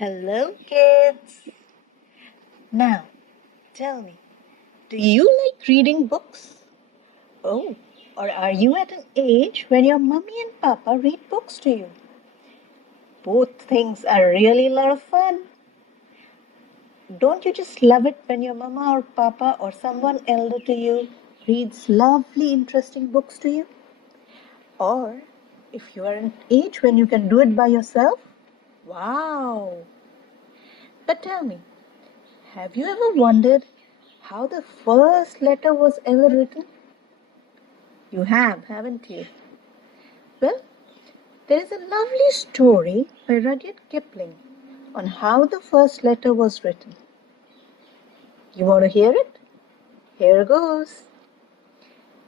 Hello, kids. Now, tell me, do you like reading books? Oh, or are you at an age when your mummy and papa read books to you? Both things are really a lot of fun. Don't you just love it when your mama or papa or someone elder to you reads lovely, interesting books to you? Or if you are at an age when you can do it by yourself? Wow! But tell me, have you ever wondered how the first letter was ever written? You have, haven't you? Well, there is a lovely story by Rudyard Kipling on how the first letter was written. You want to hear it? Here goes.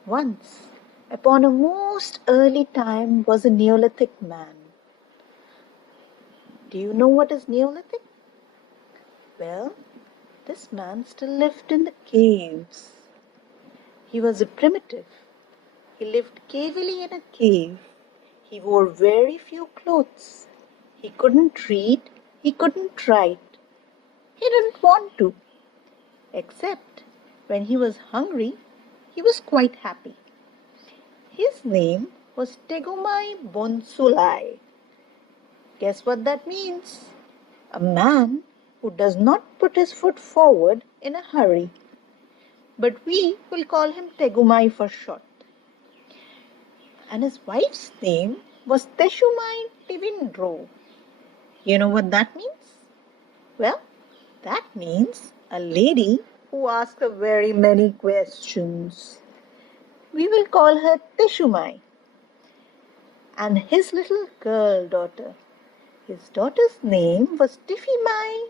Once, upon a most early time, was a Neolithic man. Do you know what is Neolithic? Well, this man still lived in the caves. He was a primitive. He lived cavily in a cave. He wore very few clothes. He couldn't read. He couldn't write. He didn't want to. Except when he was hungry, he was quite happy. His name was Tegumai Bonsulai. Guess what that means? A man who does not put his foot forward in a hurry. But we will call him Tegumai for short. And his wife's name was Teshumai Tivindro. You know what that means? Well, that means a lady who asks very many questions. We will call her Teshumai. And his little girl daughter. His daughter's name was Tifimai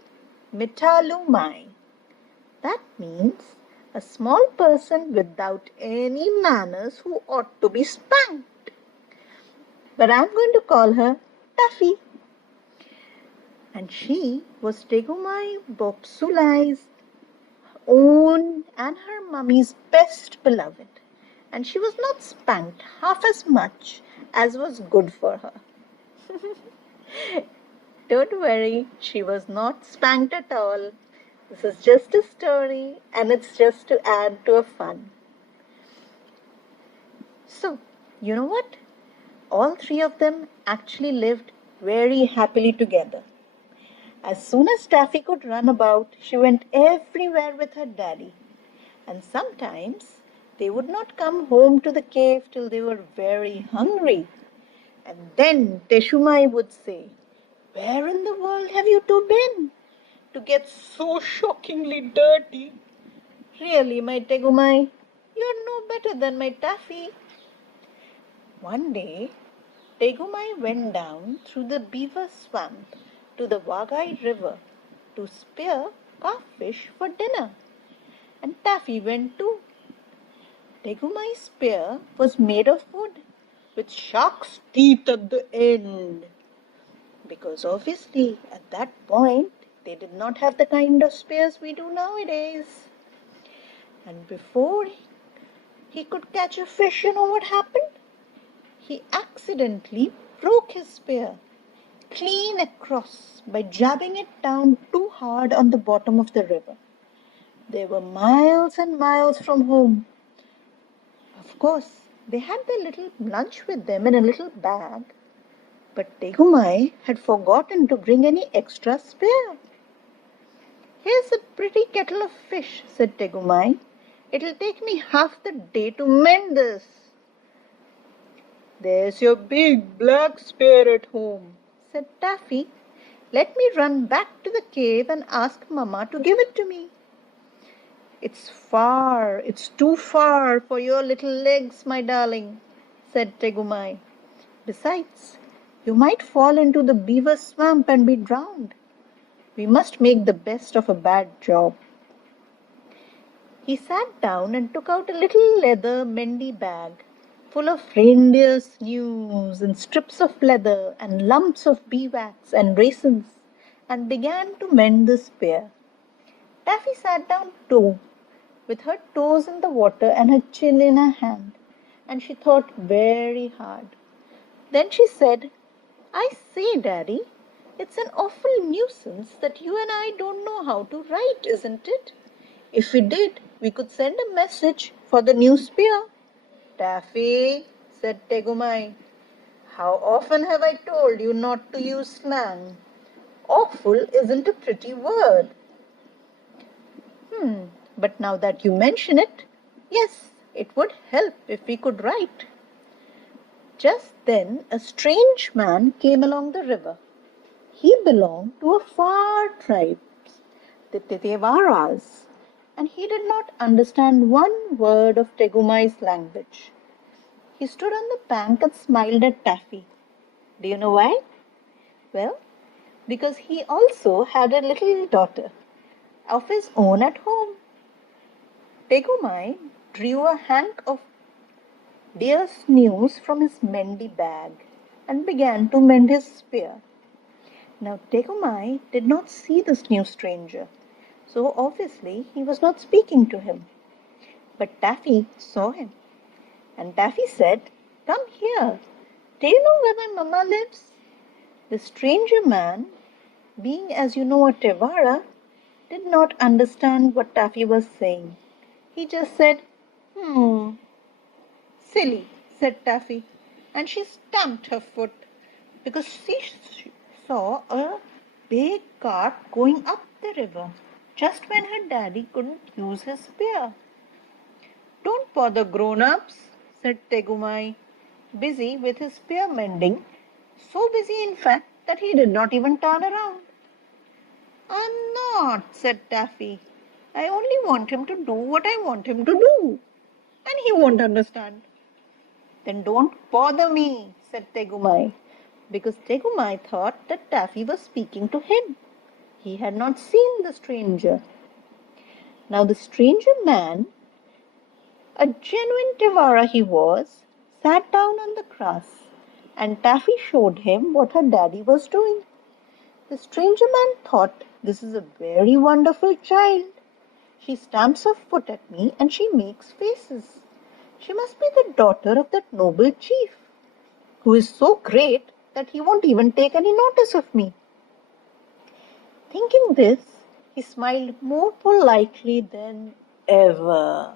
Mitalumai. That means a small person without any manners who ought to be spanked. But I'm going to call her Taffy. And she was Tegumai Bopsulai's own and her mummy's best beloved. And she was not spanked half as much as was good for her. Don't worry, she was not spanked at all. This is just a story and it's just to add to a fun. So, you know what? All three of them actually lived very happily together. As soon as Taffy could run about, she went everywhere with her daddy. And sometimes they would not come home to the cave till they were very hungry. And then Teshumai would say, "Where in the world have you two been to get so shockingly dirty? Really, my Tegumai, you're no better than my Taffy." One day, Tegumai went down through the beaver swamp to the Wagai River to spear codfish for dinner. And Taffy went too. Tegumai's spear was made of wood with shark's teeth at the end. Because obviously at that point they did not have the kind of spears we do nowadays. And before he could catch a fish, you know what happened? He accidentally broke his spear clean across by jabbing it down too hard on the bottom of the river. They were miles and miles from home. Of course, they had their little lunch with them in a little bag, but Tegumai had forgotten to bring any extra spear. "Here's a pretty kettle of fish," said Tegumai. "It'll take me half the day to mend this." "There's your big black spear at home," said Taffy. "Let me run back to the cave and ask Mama to give it to me." It's too far for your little legs, my darling," said Tegumai. "Besides, you might fall into the beaver swamp and be drowned. We must make the best of a bad job." He sat down and took out a little leather mendy bag full of reindeer sinews and strips of leather and lumps of beeswax and raisins, and began to mend the spear. Taffy sat down too, with her toes in the water and her chin in her hand, and she thought very hard. Then she said, "I say, Daddy, It's an awful nuisance that you and I don't know how to write, isn't it? If we did, we could send a message for the new spear. Taffy, said Tegumai, how often have I told you not to use slang? Awful isn't a pretty word. But now that you mention it, yes, it would help if we could write. Just then a strange man came along the river. He belonged to a far tribe, the Tetevaras, and he did not understand one word of Tegumai's language. He stood on the bank and smiled at Taffy. Do you know why? Well, because he also had a little daughter of his own at home. Tegumai drew a hank of deer snews from his mendy bag and began to mend his spear. Now Tegumai did not see this new stranger, so obviously he was not speaking to him. But Taffy saw him, and Taffy said, "Come here. Do you know where my mamma lives?" The stranger man, being as you know a Tevara, did not understand what Taffy was saying. He just said, Silly, said Taffy, and she stamped her foot because she saw a big cart going up the river just when her daddy couldn't use his spear. Don't bother grown-ups, said Tegumai, busy with his spear mending, so busy in fact that he did not even turn around. I'm not, said Taffy. I only want him to do what I want him to do, and he won't understand. Then don't bother me, said Tegumai, because Tegumai thought that Taffy was speaking to him. He had not seen the stranger. Now the stranger man, a genuine Tevara he was, sat down on the grass, and Taffy showed him what her daddy was doing. The stranger man thought, this is a very wonderful child. She stamps her foot at me and she makes faces. She must be the daughter of that noble chief, who is so great that he won't even take any notice of me. Thinking this, he smiled more politely than ever.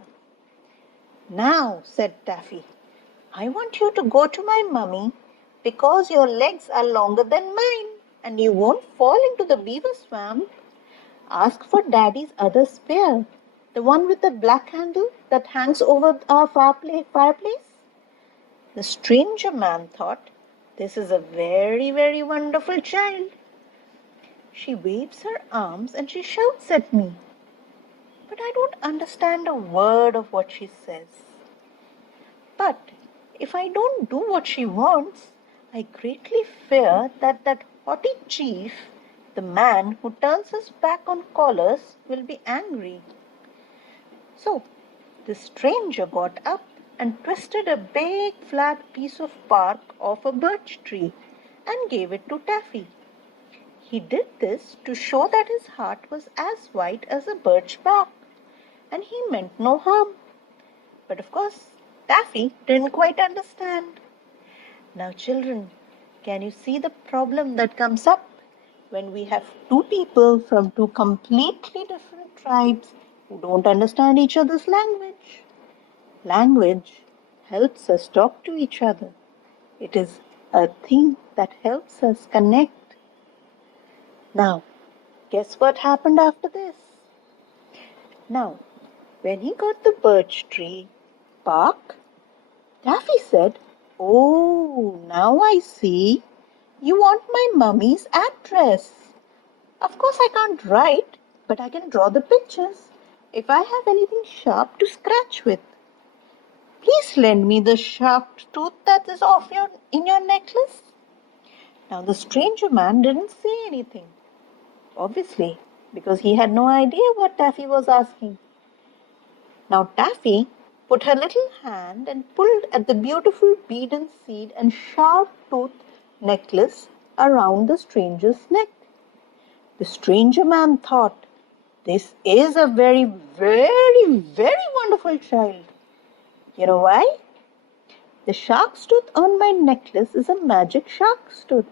Now, said Taffy, I want you to go to my mummy because your legs are longer than mine and you won't fall into the beaver swamp. Ask for Daddy's other spear, the one with the black handle that hangs over our fireplace. The stranger man thought, this is a very, very wonderful child. She waves her arms and she shouts at me, but I don't understand a word of what she says. But if I don't do what she wants, I greatly fear that that haughty chief, the man who turns his back on callers, will be angry. So the stranger got up and twisted a big flat piece of bark off a birch tree and gave it to Taffy. He did this to show that his heart was as white as a birch bark, and he meant no harm. But of course, Taffy didn't quite understand. Now children, can you see the problem that comes up when we have two people from two completely different tribes who don't understand each other's language? Language helps us talk to each other. It is a thing that helps us connect. Now, guess what happened after this? Now, when he got the birch tree bark, Taffy said, Oh, now I see. You want my mummy's address. Of course I can't write, but I can draw the pictures if I have anything sharp to scratch with. Please lend me the sharp tooth that is in your necklace. Now the stranger man didn't say anything, obviously, because he had no idea what Taffy was asking. Now Taffy put her little hand and pulled at the beautiful bead and seed and sharp tooth necklace around the stranger's neck. The stranger man thought, this is a very, very, very wonderful child. You know why? The shark's tooth on my necklace is a magic shark's tooth.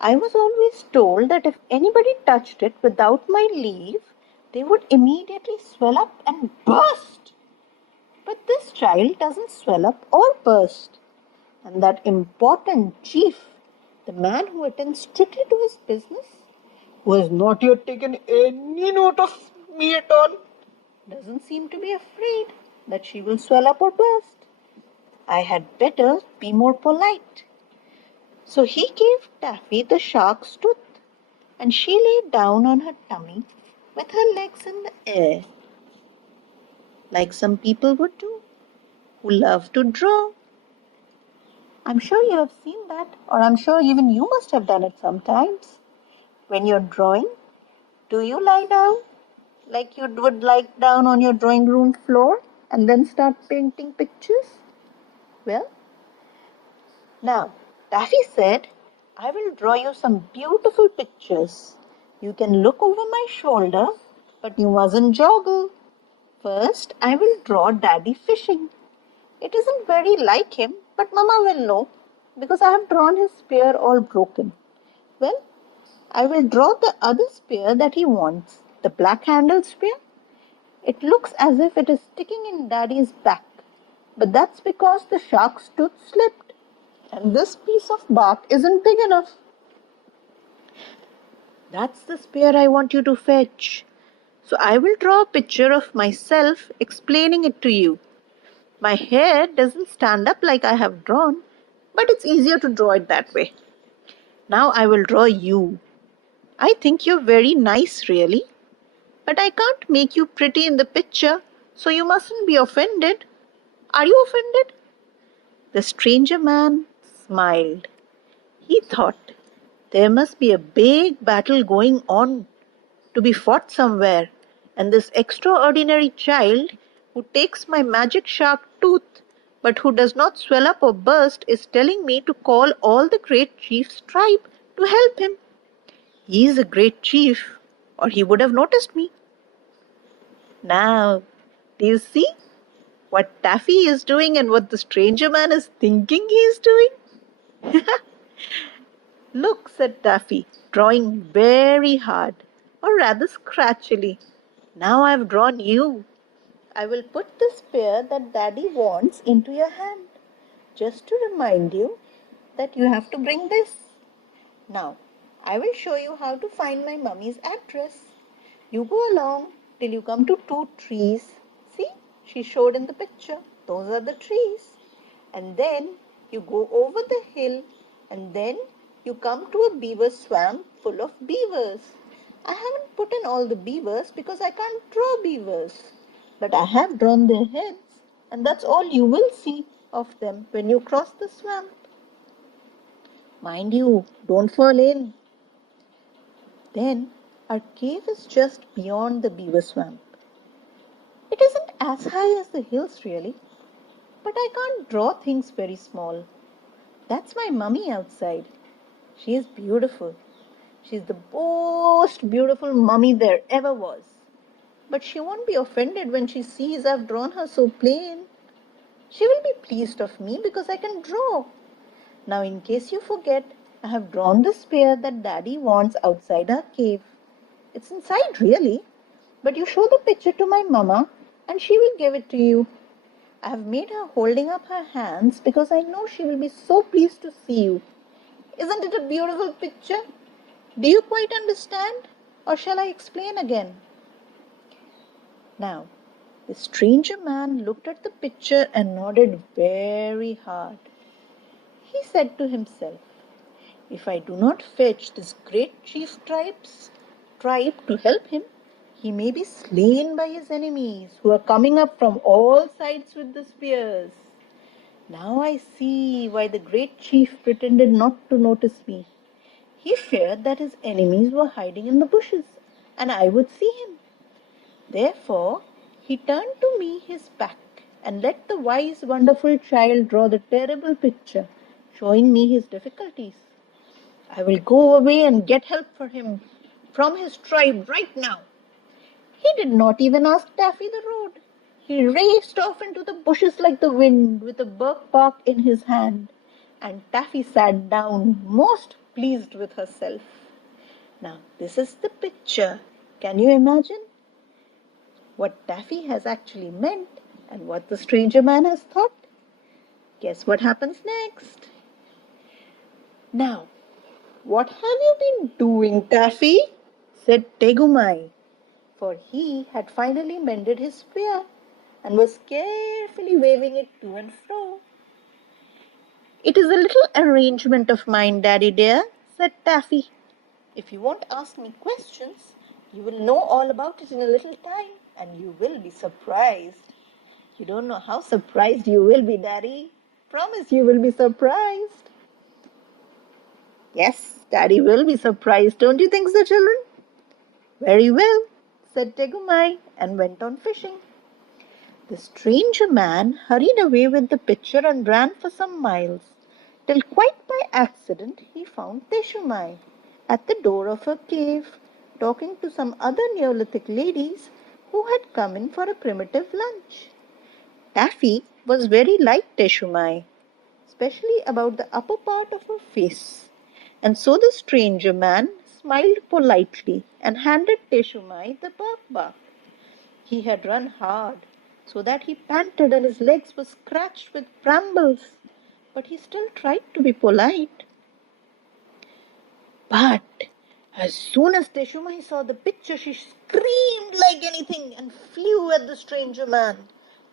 I was always told that if anybody touched it without my leave, they would immediately swell up and burst. But this child doesn't swell up or burst. And that important chief, the man who attends strictly to his business, who has not yet taken any note of me at all, doesn't seem to be afraid that she will swell up or burst. I had better be more polite. So he gave Taffy the shark's tooth, and she lay down on her tummy with her legs in the air, like some people would do who love to draw. I'm sure you have seen that, or I'm sure even you must have done it sometimes. When you're drawing, do you lie down like you would lie down on your drawing room floor and then start painting pictures? Well, now, Taffy said, I will draw you some beautiful pictures. You can look over my shoulder, but you mustn't joggle. First, I will draw Daddy fishing. It isn't very like him, but Mama will know because I have drawn his spear all broken. Well, I will draw the other spear that he wants, the black-handled spear. It looks as if it is sticking in Daddy's back, but that's because the shark's tooth slipped, and this piece of bark isn't big enough. That's the spear I want you to fetch. So I will draw a picture of myself explaining it to you. My hair doesn't stand up like I have drawn, but it's easier to draw it that way. Now I will draw you. I think you're very nice, really. But I can't make you pretty in the picture, so you mustn't be offended. Are you offended? The stranger man smiled. He thought, there must be a big battle going on to be fought somewhere, and this extraordinary child who takes my magic shark tooth but who does not swell up or burst is telling me to call all the great chief's tribe to help him. He is a great chief, or he would have noticed me. Now, do you see what Taffy is doing and what the stranger man is thinking he is doing? Look, said Taffy, drawing very hard, or rather scratchily. Now I've drawn you. I will put the spear that Daddy wants into your hand, just to remind you that you have to bring this. Now, I will show you how to find my mummy's address. You go along till you come to 2 trees. See, she showed in the picture. Those are the trees. And then you go over the hill and then you come to a beaver swamp full of beavers. I haven't put in all the beavers because I can't draw beavers. But I have drawn their heads, and that's all you will see of them when you cross the swamp. Mind you, don't fall in. Then our cave is just beyond the beaver swamp. It isn't as high as the hills really, but I can't draw things very small. That's my mummy outside. She is beautiful. She's the most beautiful mummy there ever was. But she won't be offended when she sees I've drawn her so plain. She will be pleased of me because I can draw. Now, in case you forget, I have drawn the spear that Daddy wants outside our cave. It's inside really, but you show the picture to my mama and she will give it to you. I have made her holding up her hands because I know she will be so pleased to see you. Isn't it a beautiful picture? Do you quite understand? Or shall I explain again? Now, the stranger man looked at the picture and nodded very hard. He said to himself, if I do not fetch this great chief tribe to help him, he may be slain by his enemies who are coming up from all sides with the spears. Now I see why the great chief pretended not to notice me. He feared that his enemies were hiding in the bushes and I would see him. Therefore, he turned to me his back and let the wise, wonderful child draw the terrible picture, showing me his difficulties. I will go away and get help for him from his tribe right now. He did not even ask Taffy the road. He raced off into the bushes like the wind with a birch bark in his hand, and Taffy sat down most pleased with herself. Now, this is the picture. Can you imagine what Taffy has actually meant and what the stranger man has thought? Guess what happens next? Now, what have you been doing, Taffy? Said Tegumai, for he had finally mended his spear and was carefully waving it to and fro. It is a little arrangement of mine, Daddy dear, said Taffy. If you won't ask me questions, you will know all about it in a little time, and you will be surprised. You don't know how surprised you will be, Daddy. Promise you will be surprised. Yes, Daddy will be surprised, don't you think so, children? Very well, said Tegumai, and went on fishing. The stranger man hurried away with the pitcher and ran for some miles, till quite by accident he found Teshumai at the door of her cave, talking to some other Neolithic ladies who had come in for a primitive lunch. Taffy was very like Teshumai, especially about the upper part of her face, and so the stranger man smiled politely and handed Teshumai the bark. He had run hard, so that he panted and his legs were scratched with brambles, but he still tried to be polite. But as soon as Teshumai saw the picture, she screamed like anything and flew at the stranger man.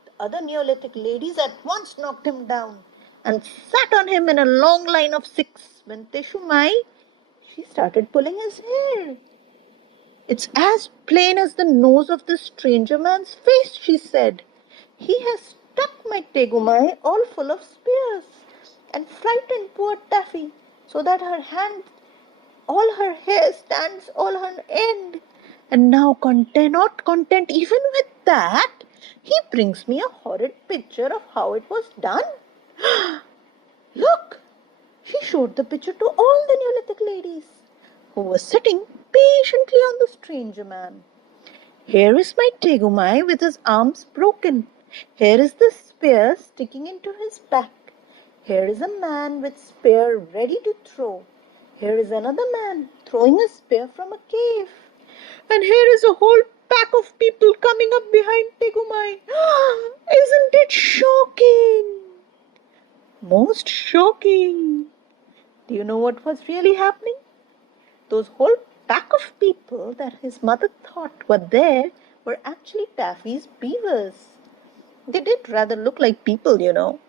The other Neolithic ladies at once knocked him down and sat on him in a long line of 6 when Teshumai, she started pulling his hair. It's as plain as the nose of the stranger man's face, she said. He has stuck my Tegumai all full of spears and frightened poor Taffy so that all her hair stands all on end. And now not content even with that, he brings me a horrid picture of how it was done. Look, she showed the picture to all the Neolithic ladies, who were sitting patiently on the stranger man. Here is my Tegumai with his arms broken. Here is the spear sticking into his back. Here is a man with spear ready to throw. Here is another man throwing a spear from a cave. And here is a whole pack of people coming up behind Tegumai. Isn't it shocking? Most shocking. Do you know what was really happening? Those whole pack of people that his mother thought were there were actually Taffy's beavers. They did rather look like people, you know.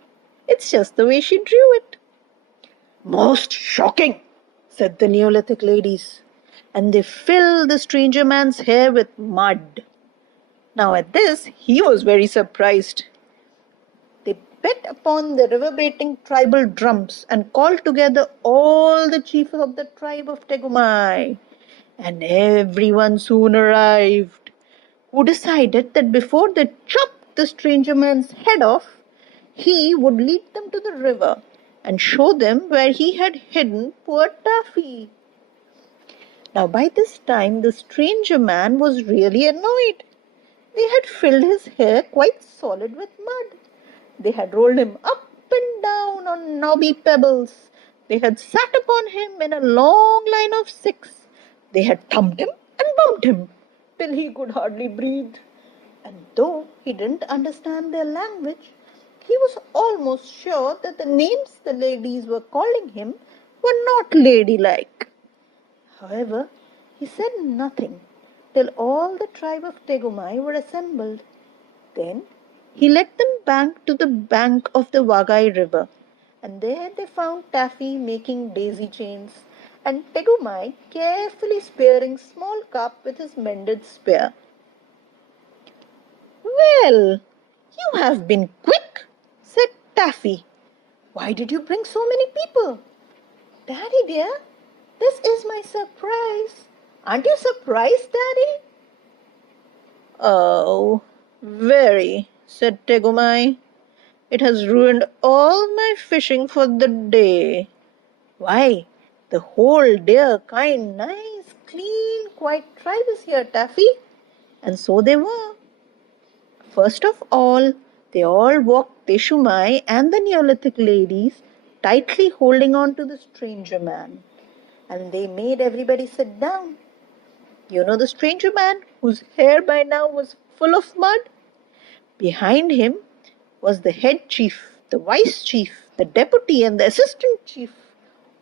It's just the way she drew it. Most shocking, said the Neolithic ladies, and they filled the stranger man's hair with mud. Now at this, he was very surprised. They beat upon the reverberating tribal drums and called together all the chiefs of the tribe of Tegumai. And everyone soon arrived, who decided that before they chopped the stranger man's head off, he would lead them to the river and show them where he had hidden poor Taffy. Now by this time the stranger man was really annoyed. They had filled his hair quite solid with mud. They had rolled him up and down on knobby pebbles. They had sat upon him in a long line of 6. They had thumped him and bumped him till he could hardly breathe. And though he didn't understand their language, he was almost sure that the names the ladies were calling him were not ladylike. However, he said nothing till all the tribe of Tegumai were assembled. Then he led them back to the bank of the Wagai river, and there they found Taffy making daisy chains, and Tegumai carefully spearing small carp with his mended spear. Well, you have been quick, said Taffy. Why did you bring so many people? Daddy dear, this is my surprise. Aren't you surprised, Daddy? Oh, very, said Tegumai. It has ruined all my fishing for the day. Why, the whole dear, kind, nice, clean, quiet tribe is here, Taffy. And so they were. First of all, they all walked Teshumai and the Neolithic ladies, tightly holding on to the stranger man. and they made everybody sit down. You know the stranger man whose hair by now was full of mud? Behind him was the head chief, the vice chief, the deputy, and the assistant chief,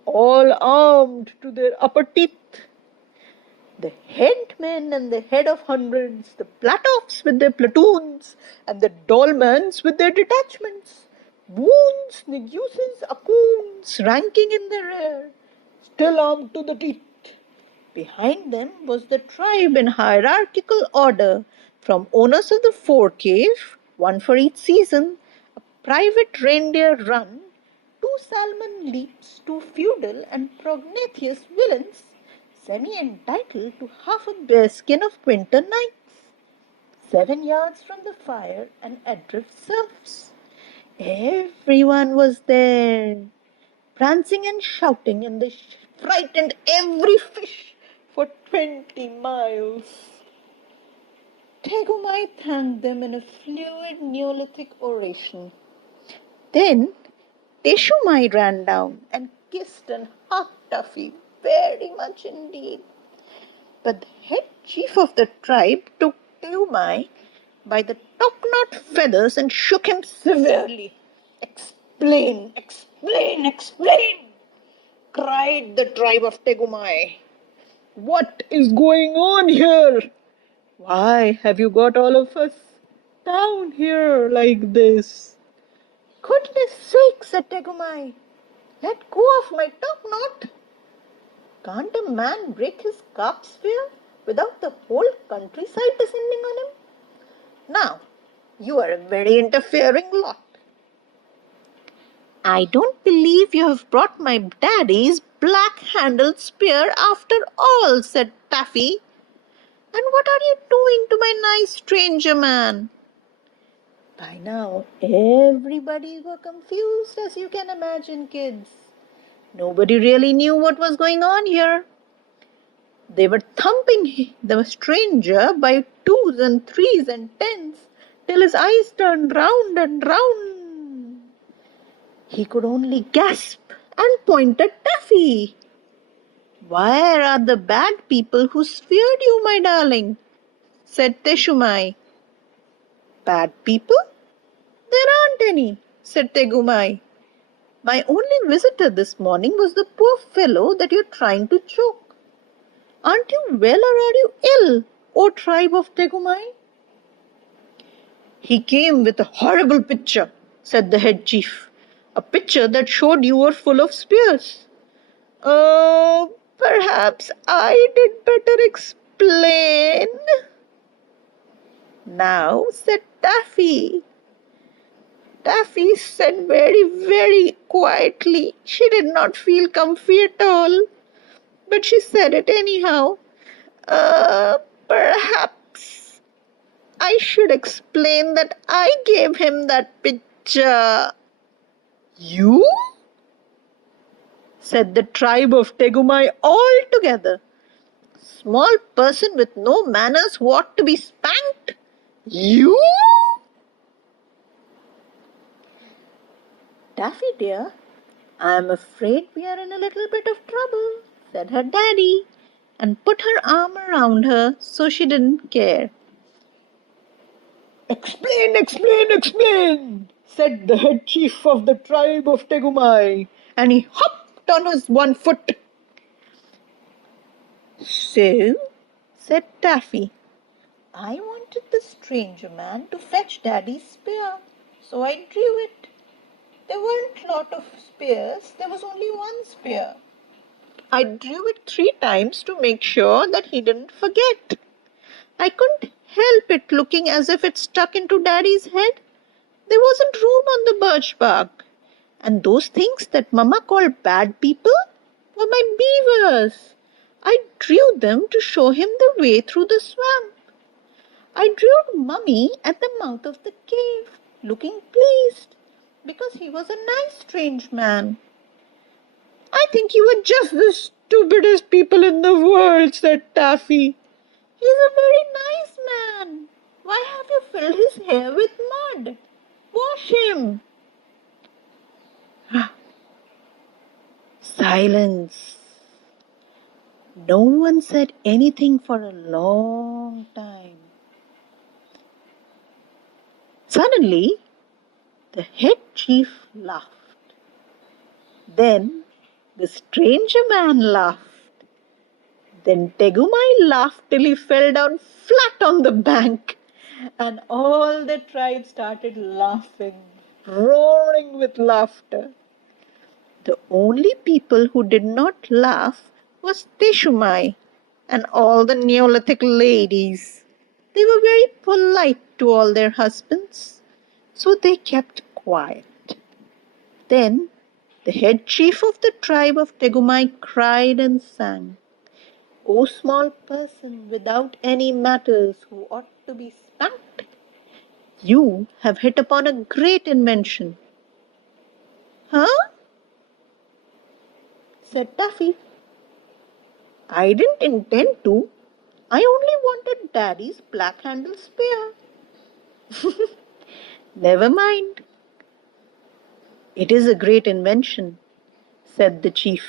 all armed to their upper teeth. The headmen and the head of hundreds, the platoffs with their platoons, and the dolmans with their detachments, woons, neguses, akoons, ranking in the rear, still armed to the teeth. Behind them was the tribe in hierarchical order, from owners of the forecave, one for each season, a private reindeer run, 2 salmon leaps, 2 feudal and prognathous villains, semi-entitled to half a bearskin of winter nights, 7 yards from the fire and adrift serfs. Everyone was there, prancing and shouting, and they frightened every fish for 20 miles. Tegumai thanked them in a fluid Neolithic oration. Then Teshumai ran down and kissed and hugged Tuffy very much indeed. But the head chief of the tribe took Tegumai by the top-knot feathers and shook him severely. Explain, explain, explain, cried the tribe of Tegumai. What is going on here? Why have you got all of us down here like this? Goodness sake, said Tegumai. Let go of my top knot. Can't a man break his carp spear without the whole countryside descending on him? Now, you are a very interfering lot. I don't believe you have brought my daddy's black-handled spear after all, said Taffy. And what are you doing to my nice stranger man? By now, everybody were confused, as you can imagine, kids. Nobody really knew what was going on here. They were thumping the stranger by 2s and 3s and 10s till his eyes turned round and round. He could only gasp and point at Taffy. Where are the bad people who speared you, my darling? Said Teshumai. Bad people? There aren't any, said Tegumai. My only visitor this morning was the poor fellow that you're trying to choke. Aren't you well or are you ill, O tribe of Tegumai? He came with a horrible picture, said the head chief. A picture that showed you were full of spears. Oh, perhaps I did better explain. Now, said Taffy. Taffy said very, very quietly. She did not feel comfy at all, but she said it anyhow. Perhaps I should explain that I gave him that picture. You? Said the tribe of Tegumai all together. Small person with no manners who ought to be spanked? You? Taffy dear, I am afraid we are in a little bit of trouble, said her daddy, and put her arm around her so she didn't care. Explain, explain, explain, said the head chief of the tribe of Tegumai, and he hopped on his one foot. So, said Taffy, I wanted the stranger man to fetch Daddy's spear, so I drew it. There weren't a lot of spears, there was only one spear. I drew it 3 times to make sure that he didn't forget. I couldn't help it looking as if it stuck into Daddy's head. There wasn't room on the birch bark. And those things that Mama called bad people were my beavers. I drew them to show him the way through the swamp. I drew Mummy at the mouth of the cave, looking pleased, because he was a nice strange man. I think you are just the stupidest people in the world, said Taffy. He's a very nice man. Why have you filled his hair with mud? Wash him. Silence. No one said anything for a long time. Suddenly, the head chief laughed. Then the stranger man laughed. Then Tegumai laughed till he fell down flat on the bank. And all the tribe started laughing, roaring with laughter. The only people who did not laugh was Teshumai and all the Neolithic ladies. They were very polite to all their husbands, so they kept quiet. Then the head chief of the tribe of Tegumai cried and sang, "O small person without any matters who ought to be spanked, you have hit upon a great invention." "Huh?" said Taffy. "I didn't intend to. I only wanted Daddy's black-handled spear." "Never mind. It is a great invention," said the chief,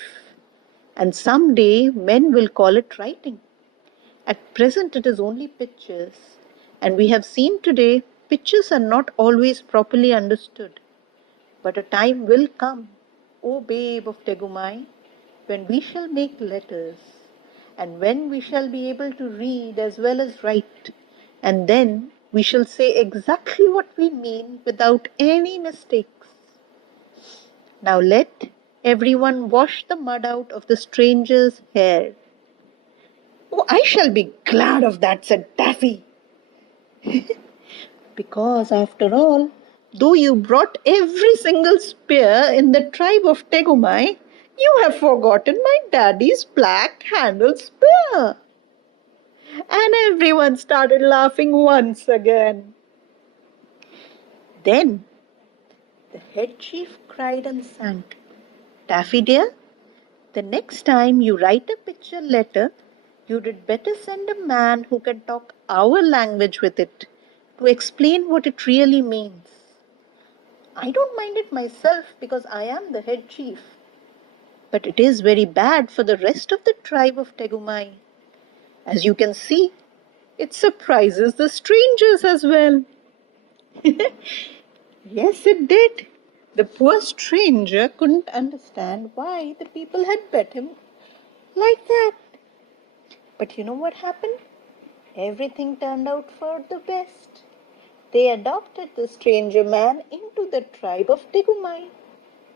"and some day men will call it writing. At present it is only pictures, and we have seen today pictures are not always properly understood. But a time will come, O babe of Tegumai, when we shall make letters, and when we shall be able to read as well as write, and then we shall say exactly what we mean without any mistakes. Now let everyone wash the mud out of the stranger's hair." "Oh, I shall be glad of that," said Daffy. "Because after all, though you brought every single spear in the tribe of Tegumai, you have forgotten my daddy's black-handled spear." And everyone started laughing once again. Then the head chief cried and sang, "Taffy dear, the next time you write a picture letter, you'd better send a man who can talk our language with it to explain what it really means. I don't mind it myself because I am the head chief, but it is very bad for the rest of the tribe of Tegumai. As you can see, it surprises the strangers as well." Yes, it did. The poor stranger couldn't understand why the people had bet him like that. But you know what happened? Everything turned out for the best. They adopted the stranger man into the tribe of Tigumai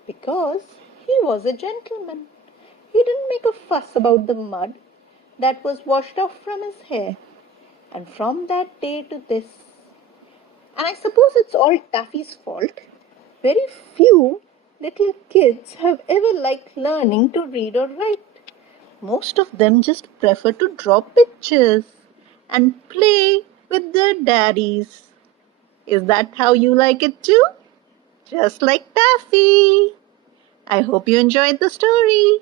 because he was a gentleman. He didn't make a fuss about the mud that was washed off from his hair. And from that day to this, and I suppose it's all Taffy's fault, very few little kids have ever liked learning to read or write. Most of them just prefer to draw pictures and play with their daddies. Is that how you like it too? Just like Taffy. I hope you enjoyed the story.